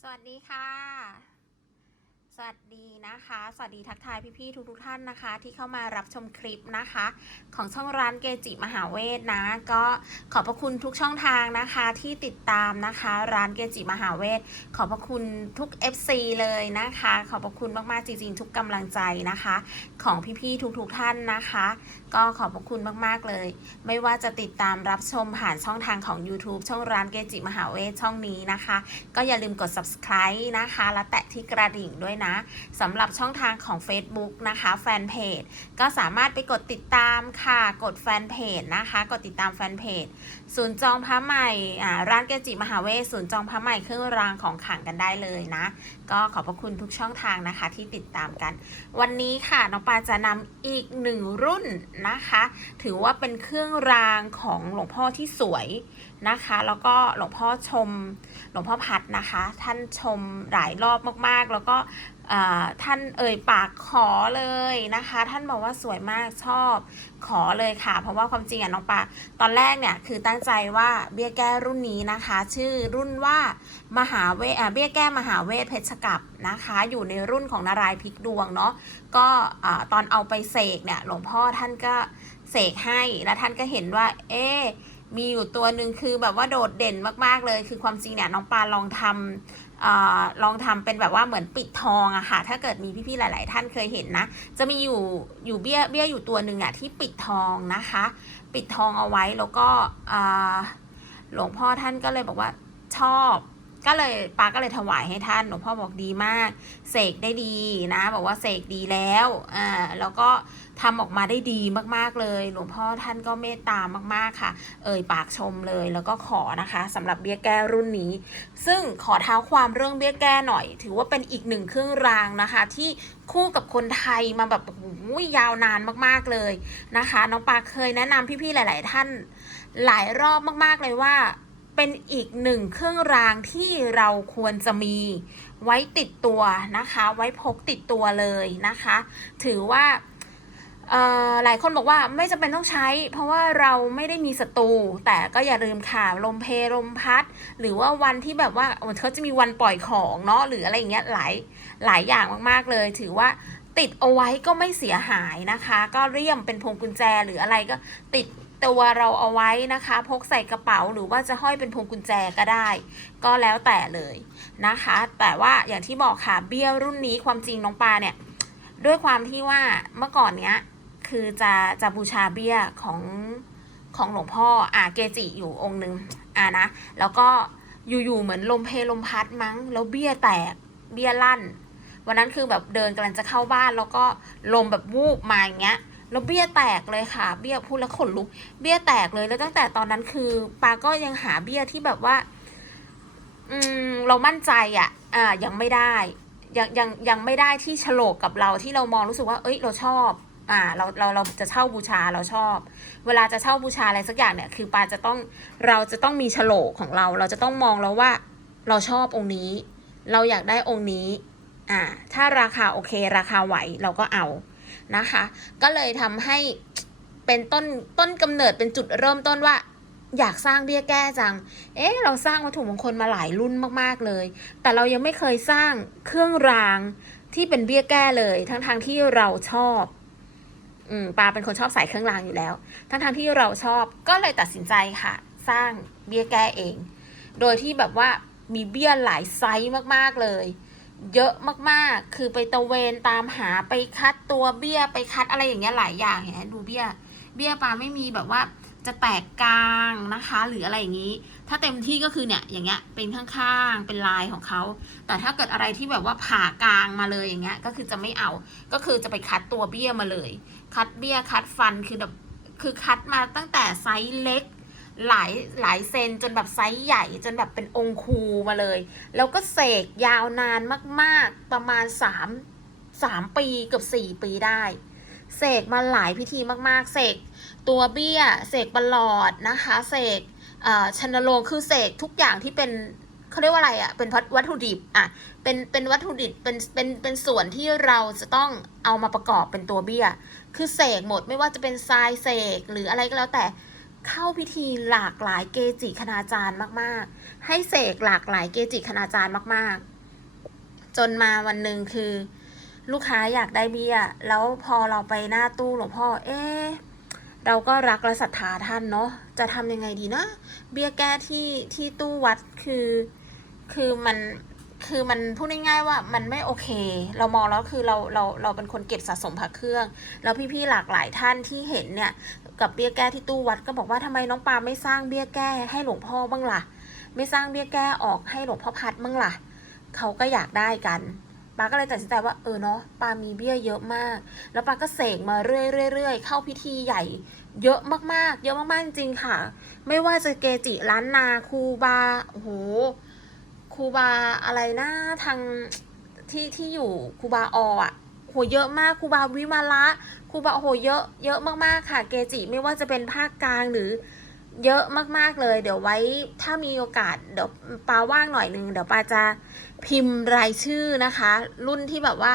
สวัสดีค่ะ สวัสดีนะคะ สวัสดีทักทายพี่ๆทุกๆท่านนะคะ ที่เข้ามารับชมคลิปนะคะ ของช่องร้านเกจิมหาเวทนะ ก็ขอบพระคุณทุกช่องทางนะคะที่ติดตามนะคะ ร้านเกจิมหาเวท ขอบพระคุณทุก FC เลยนะคะ ขอบพระคุณมากๆจริงๆ ทุกกำลังใจนะคะ ของพี่ๆทุกๆท่านนะคะ ก็ขอบพระคุณมากๆเลย ไม่ว่าจะติดตามรับชมผ่านช่องทางของ YouTube ช่องร้านเกจิมหาเวทช่องนี้นะคะ ก็อย่าลืมกด subscribe นะคะ และแตะที่กระดิ่งด้วยนะสำหรับช่องทางของ Facebook นะคะแฟนเพจก็สามารถไปกดติดตามค่ะกดแฟนเพจนะคะกดติดตามแฟนเพจศูนย์จองพระใหม่ร้านเกจิมหาเวทศูนย์จองพระใหม่เครื่องรางของขลังกันได้เลยนะ ก็ขอบพระคุณทุกช่องทางนะคะที่ติดตามกัน วันนี้ค่ะน้องปาจะนำอีกหนึ่งรุ่นนะคะ ถือว่าเป็นเครื่องรางของหลวงพ่อที่สวยนะคะ แล้วก็หลวงพ่อชมหลวงพ่อพัดนะคะ ท่านชมหลายรอบมากๆ แล้วก็ ท่านเอ่ยปากขอเลยนะคะ ท่านบอกว่าสวยมากชอบขอเลยค่ะ เพราะว่าความจริงอะน้องปาตอนแรกเนี่ยคือตั้งใจว่าเบี้ยแก้รุ่นนี้นะคะ ชื่อรุ่นว่ามหาเวอเบี้ยแก้มหาเวทเพชรกับนะคะ อยู่ในรุ่นของนารายพลิกดวงเนาะก็อตอนเอาไปเสกเนี่ยหลวงพ่อท่านก็เสกให้แล้วท่านก็เห็นว่า เอ๊ มีอยู่ตัวหนึ่งคือแบบว่าโดดเด่นมากๆเลย คือความจริงเนี่ยน้องปาลองทำอลองทำเป็นแบบว่าเหมือนปิดทองอะค่ะ ถ้าเกิดมีพี่ๆหลาย ๆ ท่านเคยเห็นนะ จะมีอยู่อยู่เบี้ยเบี้ยอยู่ตัวหนึ่งอะที่ปิดทองนะคะ ปิดทองเอาไว้แล้วก็หลวงพ่อท่านก็เลยบอกว่าชอบ ก็เลยปาก็เลยถวายให้ท่านหลวงพ่อบอกดีมาก เสกได้ดีนะ บอกว่าเสกดีแล้วอ่าแล้วก็ทำออกมาได้ดีมากๆเลย หลวงพ่อท่านก็เมตตามากๆค่ะ เอ่ยปากชมเลยแล้วก็ขอนะคะสำหรับเบี้ยแก้รุ่นนี้ ซึ่งขอเท้าความเรื่องเบี้ยแก้หน่อย ถือว่าเป็นอีกหนึ่งเครื่องรางนะคะ ที่คู่กับคนไทยมาแบบโอ้โหยาวนานมากๆเลยนะคะ น้องปาเคยแนะนำพี่ๆหลาย ๆ ท่านหลายรอบมากๆเลยว่า เป็นอีกหนึ่งเครื่องรางที่เราควรจะมีไว้ติดตัวนะคะ ไว้พกติดตัวเลยนะคะ ถือว่าหลายคนบอกว่าไม่จำเป็นต้องใช้ เพราะว่าเราไม่ได้มีศัตรูแต่ก็อย่าลืมค่ะลมเพลลมพัด หรือว่าวันที่แบบว่าเขาจะมีวันปล่อยของเนาะหรืออะไรอย่างเงี้ยหลายหลายอย่างมากๆเลย ถือว่าติดเอาไว้ก็ไม่เสียหายนะคะ ก็เรียมเป็นพวงกุญแจหรืออะไรก็ติด ตัวเราเอาไว้นะคะ พกใส่กระเป๋าหรือว่าจะห้อยเป็นพวงกุญแจก็ได้ ก็แล้วแต่เลยนะคะ แต่ว่าอย่างที่บอกค่ะเบี้ยรุ่นนี้ความจริงน้องปลาเนี่ย ด้วยความที่ว่าเมื่อก่อนเนี้ยคือจะจะบูชาเบี้ยของของหลวงพ่ออ่าเกจิอยู่องค์หนึ่งอ่านะ แล้วก็อยู่ๆเหมือนลมเพลลมพัดมั้ง แล้วเบี้ยแตกเบี้ยลั่น วันนั้นคือแบบเดินกำลังจะเข้าบ้านแล้วก็ลมแบบวูบมาอย่างเงี้ย แล้วเบี้ยแตกเลยค่ะ เบี้ยพูดแล้วขนลุก เบี้ยแตกเลย แล้วตั้งแต่ตอนนั้นคือปาก็ยังหาเบี้ยที่แบบว่า อืม เรามั่นใจอะ่ะ อ่า ยังไม่ได้ ยังยังยังไม่ได้ที่ฉลกกับเราที่เรามองรู้สึกว่า เอ้ย เราชอบ อ่า เราเราเราจะเช่าบูชาเราชอบ เวลาจะเช่าบูชาอะไรสักอย่างเนี่ย คือปาจะต้องเราจะต้องมีฉลกของเรา เราจะต้องมองแล้วว่า เราชอบองค์นี้ เราอยากได้องค์นี้ อ่า ถ้าราคาโอเค ราคาไหวเราก็เอา นะคะ ก็เลยทำให้เป็นต้นต้นกำเนิดเป็นจุดเริ่มต้นว่า อยากสร้างเบี้ยแก้จัง เอ๊ะเราสร้างวัตถุมงคลมาหลายรุ่นมากๆเลย แต่เรายังไม่เคยสร้างเครื่องรางที่เป็นเบี้ยแก้เลย ทั้งทางๆที่เราชอบอืมปาเป็นคนชอบใสายเครื่องรางอยู่แล้ว ทั้งทางที่เราชอบก็เลยตัดสินใจค่ะ สร้างเบี้ยแก้เอง โดยที่แบบว่ามีเบี้ยหลายไซส์มากๆเลย เยอะมากๆ คือไปตะเวนตามหาไปคัดตัวเบี้ยไปคัดอะไรอย่างเงี้ยหลายอย่างเห็นไหมดูเบี้ย เบี้ยปลาไม่มีแบบว่าจะแตกกลางนะคะ หรืออะไรอย่างนี้ ถ้าเต็มที่ก็คือเนี่ยอย่างเงี้ยเป็นข้างๆเป็นลายของเขา แต่ถ้าเกิดอะไรที่แบบว่าผ่ากลางมาเลยอย่างเงี้ยก็คือจะไม่เอา ก็คือจะไปคัดตัวเบี้ยมาเลย คัดเบี้ยคัดฟันคือแบบคือคัดมาตั้งแต่ไซส์เล็ก หลายหลายเซนจนแบบไซส์ใหญ่จนแบบเป็นองคูมาเลย แล้วก็เสกยาวนานมากๆ ประมาณสามสามปีเกือบสี่ปีได้เสกมาหลายพิธีมากๆ เสกตัวเบี้ย เสกประหลอดนะคะเสกชันโลงคือเสกทุกอย่างที่เป็นเขาเรียกว่าอะไรอะ่ะ เป็นวัตถุดิบอะ เป็น เป็นวัตถุดิบ เป็น เป็น เป็นส่วนที่เราจะต้องเอามาประกอบเป็นตัวเบี้ย คือเสกหมดไม่ว่าจะเป็นทรายเสกหรืออะไรก็แล้วแต่ เข้าพิธีหลากหลายเกจิคณาจารย์มากๆ ให้เสกหลากหลายเกจิคณาจารย์มาก ๆ จนมาวันหนึ่งคือ ลูกค้าอยากได้เบี้ย แล้วพอเราไปหน้าตู้หลวงพ่อ เอ๊ะเราก็รักและศรัทธาท่านเนาะ จะทำยังไงดีนะ เบี้ยแก้ที่ที่ตู้วัดคือคือมันคือมันพูดง่ายๆว่ามันไม่โอเค เรามองแล้วคือเราเราเราเป็นคนเก็บสะสมพระเครื่อง แล้วพี่ๆหลากหลายท่านที่เห็นเนี่ย กับเบี้ยแก้ที่ตู้วัดก็บอกว่าทำไมน้องปาไม่สร้างเบี้ยแก้ให้หลวงพ่อบ้างล่ะ ไม่สร้างเบี้ยแก้ออกให้หลวงพ่อพัดบ้างล่ะเขาก็อยากได้กันปาก็เลยตัดสินใจว่าเออเนาะปามีเบี้ยเยอะมาก แล้วปาก็เสกมาเรื่อยๆเข้าพิธีใหญ่ เยอะมากๆ เยอะมากๆจริงค่ะ ไม่ว่าจะเกจิล้านนาครูบาโอ้โหครูบาอะไรนะทางที่ที่อยู่ครูบาออะโหเยอะมากครูบาวิมาละ ครูบาโอ้โหเยอะเยอะมากๆค่ะ เกจิไม่ว่าจะเป็นภาคกลางหรือเยอะมากๆเลย เดี๋ยวไว้ถ้ามีโอกาสเดี๋ยวปาว่างหน่อยหนึ่งเดี๋ยวปาจะพิมพ์รายชื่อนะคะ รุ่นที่แบบว่า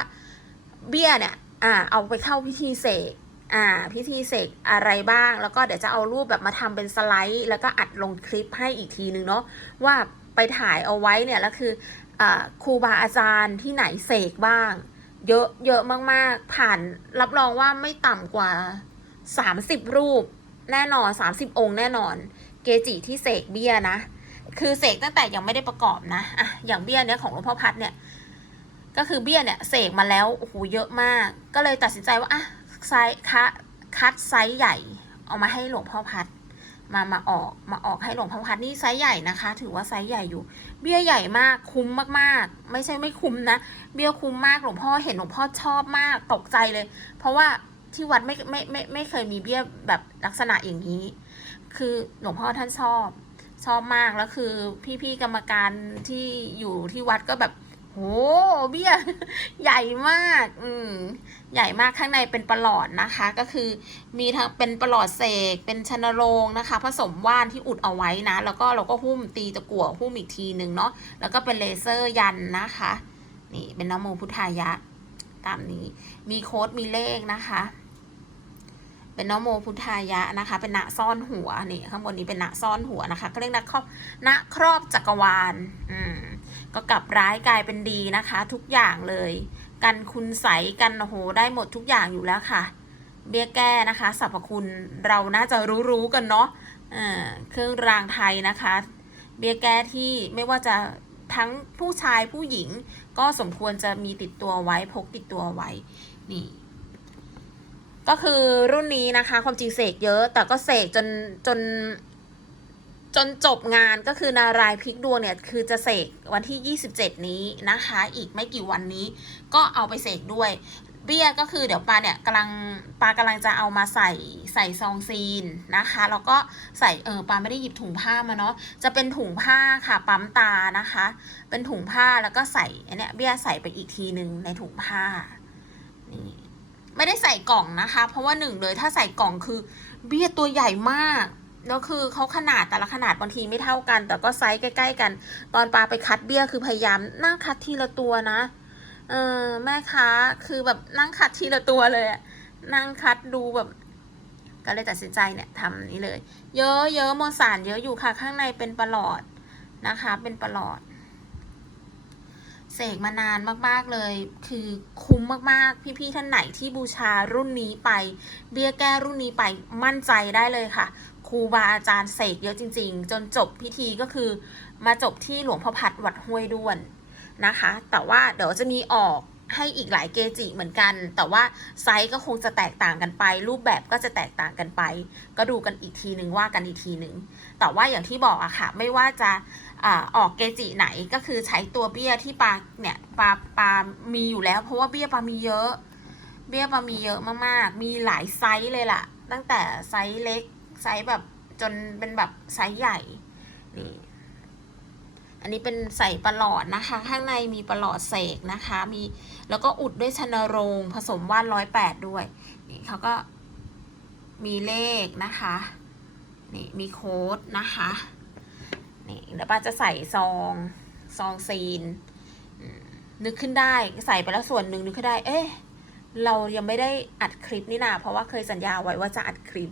เบี้ยเนี่ยอ่าเอาไปเข้าพิธีเสกอ่าพิธีเสกอะไรบ้าง แล้วก็เดี๋ยวจะเอารูปแบบมาทำเป็นสไลด์ แล้วก็อัดลงคลิปให้อีกทีนึงเนาะว่าไปถ่ายเอาไว้เนี่ยแล้วคืออ่าครูบาอาจารย์ที่ไหนเสกบ้าง เยอะเยอะมากๆ ผ่านรับรองว่าไม่ต่ำกว่า30รูป แน่นอน30องค์แน่นอน เกจิที่เสกเบี้ยนะ คือเสกตั้งแต่ยังไม่ได้ประกอบนะอะอย่างเบี้ยเนี้ยของหลวงพ่อพัดเนี่ย ก็คือเบี้ยเนี่ยเสกมาแล้วโอ้โหเยอะมาก ก็เลยตัดสินใจว่าอะไซส์คัดคัดไซส์ใหญ่ เอามาให้หลวงพ่อพัด มามาออกมาออกให้หลวงพ่อพัดนี่ไซส์ใหญ่นะคะ ถือว่าไซส์ใหญ่อยู่ เบี้ยใหญ่มากคุ้มมากๆ ไม่ใช่ไม่คุ้มนะ เบี้ยคุ้มมากหลวงพ่อเห็นหลวงพ่อชอบมากตกใจเลย เพราะว่าที่วัดไม่ไม่ไม่ไม่เคยมีเบี้ยแบบลักษณะอย่างนี้ คือหลวงพ่อท่านชอบ ชอบมากแล้วคือพี่ๆกรรมการที่อยู่ที่วัดก็แบบ โหเบี้ยใหญ่มาก อืม ใหญ่มากข้างในเป็นประหลอดนะคะ ก็คือมีทั้งเป็นประหลอดเสก เป็นชนโรงนะคะ ผสมว่านที่อุดเอาไว้นะ แล้วก็เราก็หุ้มตีตะกั่วหุ้มอีกทีหนึ่งเนาะ แล้วก็เป็นเลเซอร์ยันนะคะ นี่เป็นนโมพุทธายะ ตามนี้ มีโค้ดมีเลขนะคะ เป็นนโมพุทธายะนะคะ เป็นณซ่อนหัวนี่ข้างบนนี้เป็นณซ่อนหัวนะคะก็เรียกณครอบณครอบจักรวาล อืม ก็กลับร้ายกลายเป็นดีนะคะ ทุกอย่างเลย กันคุณใสกันโอ้โหได้หมดทุกอย่างอยู่แล้วค่ะ เบี้ยแก้นะคะสรรพคุณเราน่าจะรู้ๆกันเนาะอ่อเครื่องรางไทยนะคะ เบี้ยแก้ที่ไม่ว่าจะทั้งผู้ชายผู้หญิงก็สมควรจะมีติดตัวไว้พกติดตัวไว้นี่ก็คือรุ่นนี้นะคะ ความจริงเสกเยอะ แต่ก็เสกจนจน จนจบงานก็คือนารายพลิกดวงเนี่ย คือจะเสกวันที่ 27 นี้นะคะ อีกไม่กี่วันนี้ก็เอาไปเสกด้วย เบี้ยก็คือเดี๋ยวปลาเนี่ยกำลังปลากำลังจะเอามาใส่ใส่ซองซีนนะคะ แล้วก็ใส่เออปลาไม่ได้หยิบถุงผ้ามาเนาะจะเป็นถุงผ้าค่ะปั๊มตานะคะ เป็นถุงผ้าแล้วก็ใส่เนี้ยเบี้ยใส่ไปอีกทีหนึ่งในถุงผ้านี่ไม่ได้ใส่กล่องนะคะ เพราะว่าหนึ่งเลยถ้าใส่กล่องคือเบี้ยตัวใหญ่มาก แล้วคือเขาขนาดแต่ละขนาดบางทีไม่เท่ากัน แต่ก็ไซส์ใกล้ ๆ กัน ตอนปลาไปคัดเบี้ยคือพยายามนั่งคัดทีละตัวนะ เออแม่ค้าคือแบบนั่งคัดทีละตัวเลยอะนั่งคัดดูแบบ ก็เลยตัดสินใจเนี่ยทำนี้เลย เยอะเยอะมวลสารเยอะอยู่ค่ะข้างในเป็นประหลอดนะคะ เป็นประหลอดเสกมานานมากๆเลย คือคุ้มมากๆ พี่ๆท่านไหนที่บูชารุ่นนี้ไป เบี้ยแก้รุ่นนี้ไปมั่นใจได้เลยค่ะ รูบาอาจารย์เสกเยอะจริง ๆ จนจบพิธีก็คือมาจบที่หลวงพ่อพัดวัดห้วยด้วนนะคะ แต่ว่าเดี๋ยวจะมีออกให้อีกหลายเกจิเหมือนกัน แต่ว่าไซส์ก็คงจะแตกต่างกันไป รูปแบบก็จะแตกต่างกันไป ก็ดูกันอีกทีหนึ่งว่ากันอีกทีหนึ่งแต่ว่าอย่างที่บอกอะค่ะ ไม่ว่าจะออกเกจิไหนก็คือใช้ตัวเบี้ยที่ปลาเนี่ยปลาปลามีอยู่แล้ว เพราะว่าเบี้ยปลามีเยอะ เบี้ยปลามีเยอะมากๆ มีหลายไซส์เลยล่ะ ตั้งแต่ไซส์เล็ก ไซส์แบบจนเป็นแบบไซส์ใหญ่นี่อันนี้เป็นใส่ประหลอดนะคะ ข้างในมีประหลอดเสกนะคะ มีแล้วก็อุดด้วยชนโรงผสมว่านร้อยแปดด้วย นี่เขาก็มีเลขนะคะ นี่มีโค้ดนะคะ นี่เดี๋ยวป้าจะใส่ซองซองซีนนึกขึ้นได้ใส่ไปแล้วส่วนหนึ่งนึกขึ้นได้ เอ๊ะ เรายังไม่ได้อัดคลิปนี่นาเพราะว่าเคยสัญญาไว้ว่าจะอัดคลิป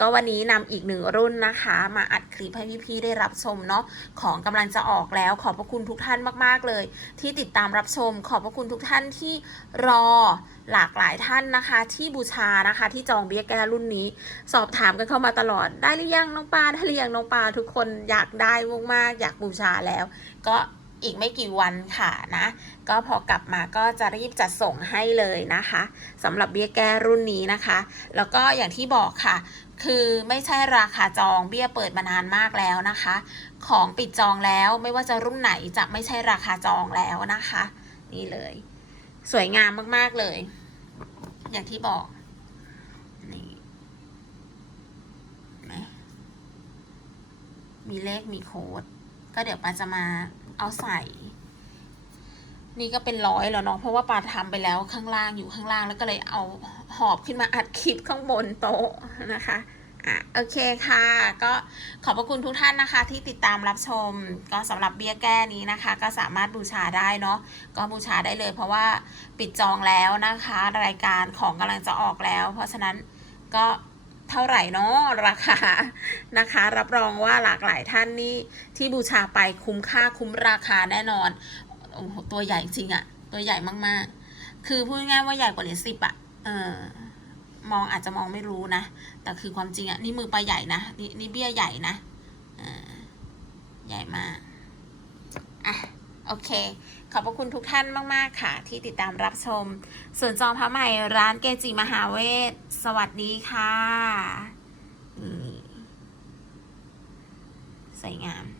ก็วันนี้นำอีกหนึ่งรุ่นนะคะ มาอัดคลิปให้พี่ๆได้รับชมเนาะของกำลังจะออกแล้วขอบพระคุณทุกท่านมากๆเลย ที่ติดตามรับชม ขอบพระคุณทุกท่านที่รอหลากหลายท่านนะคะ ที่บูชานะคะ ที่จองเบี้ยแก้รุ่นนี้ สอบถามกันเข้ามาตลอดได้หรือยังน้องปลาได้หรือยังน้องปลาทุกคนอยากได้มากๆอยากบูชาแล้ว ก็ อีกไม่กี่วันค่ะนะ ก็พอกลับมาก็จะรีบจัดส่งให้เลยนะคะสำหรับเบี้ยแก้รุ่นนี้นะคะ แล้วก็อย่างที่บอกค่ะ คือไม่ใช่ราคาจองเบี้ยเปิดมานานมากแล้วนะคะ ของปิดจองแล้วไม่ว่าจะรุ่นไหนจะไม่ใช่ราคาจองแล้วนะคะ นี่เลย สวยงามมากๆเลย อย่างที่บอกนี่มีเลขมีโค้ดก็เดี๋ยวปาจะมา เอาใส่ นี่ก็เป็นร้อยแล้วเนาะเพราะว่าปาทำไปแล้วข้างล่างอยู่ข้างล่างแล้วก็เลยเอาหอบขึ้นมาอัดคลิปข้างบนโต๊ะนะคะอะโอเคค่ะ ก็ขอบพระคุณทุกท่านนะคะ ที่ติดตามรับชม ก็สำหรับเบี้ยแก้นี้นะคะ ก็สามารถบูชาได้เนาะก็บูชาได้เลย เพราะว่าปิดจองแล้วนะคะ รายการของกำลังจะออกแล้ว เพราะฉะนั้นก็ เท่าไหร่เนาะราคานะคะ รับรองว่าหลากหลายท่านนี่ที่บูชาไปคุ้มค่าคุ้มราคาแน่นอนโอ้โหตัวใหญ่จริงอะตัวใหญ่มากๆ คือพูดง่ายๆว่าใหญ่กว่าเหรียญสิบอะเออมองอาจจะมองไม่รู้นะ แต่คือความจริงอะนี่มือปลาใหญ่นะ นี่นี่เบี้ยใหญ่นะอ่าใหญ่มาก โอเค ขอบพระคุณทุกท่านมาก ๆ ค่ะ ที่ติดตามรับชม ส่วนจองพระใหม่ร้านเกจิมหาเวท สวัสดีค่ะ สวยงาม